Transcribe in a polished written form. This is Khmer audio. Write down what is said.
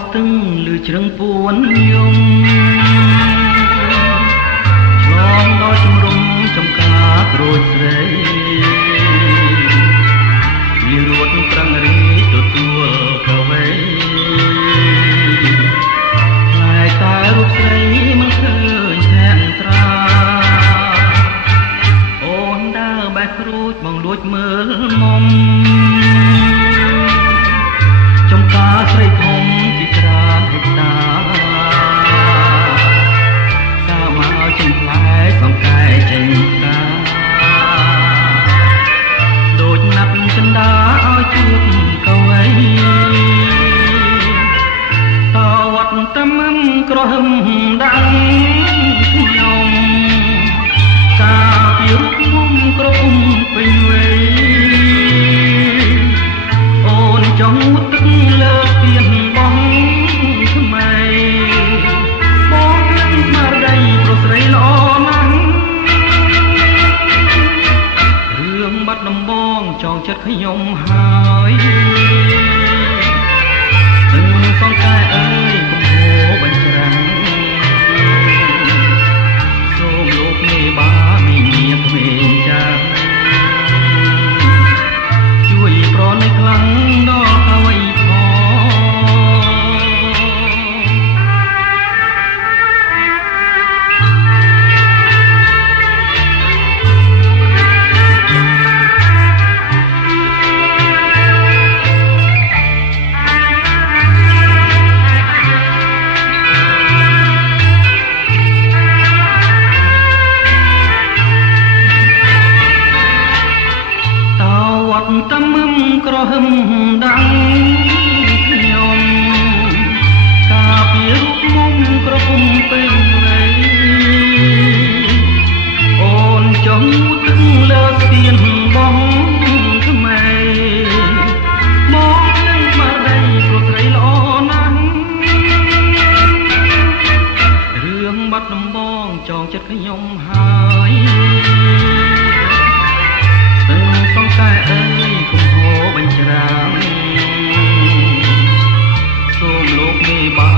ស្ទឹងលឺជ្រឹងពួនយំឆ្លងដល់ជំរំចំការក្រូចស្រីលីរួតប្រឹងរីទទួលកវីផ្លែតែរូបស្រីមិនឃើញแทนត្រាអូនដើរបែកក្រូចបងលួចមើលមុំចំការស្រីធំជាច្រើនហិកតាសាមកចំផ្លែសង្កែចេញកាដូចណាប់ចិនដាឲ្យជួបកវីតវត្តតាមក្រហមដាំងខ្ញុំការពីរូបមុំក្រពុំពេញវ័យអូនចង់ទឹកលើទៀនបងថ្មីបងនឹងស្មារតីប្រុសស្រីល្អណាស់រឿងបាត់ដំបងចងចិត្តខ្ញុំហើយនឹងសង្កែអើយកំហូរបញ្ច្រាំងសូមលោកមេបាមីមានក្មេងចាស់ជួយប្រណិខ្លាំងដល់កវីតាមក្រហមដាំងខ្ញុំការពីរូបមុំក្រពុំពេញវ័យអូនចង់ទឹកលើស្ពានបងថ្មីមកនឹងស្មារតីប្រុសស្រីល្អណាស់រឿងបាត់ដំបងចងចិត្តខ្ញុំហើយសង្កែអើយកំហូរបញ្ច្រាំងសូមលោកមេបា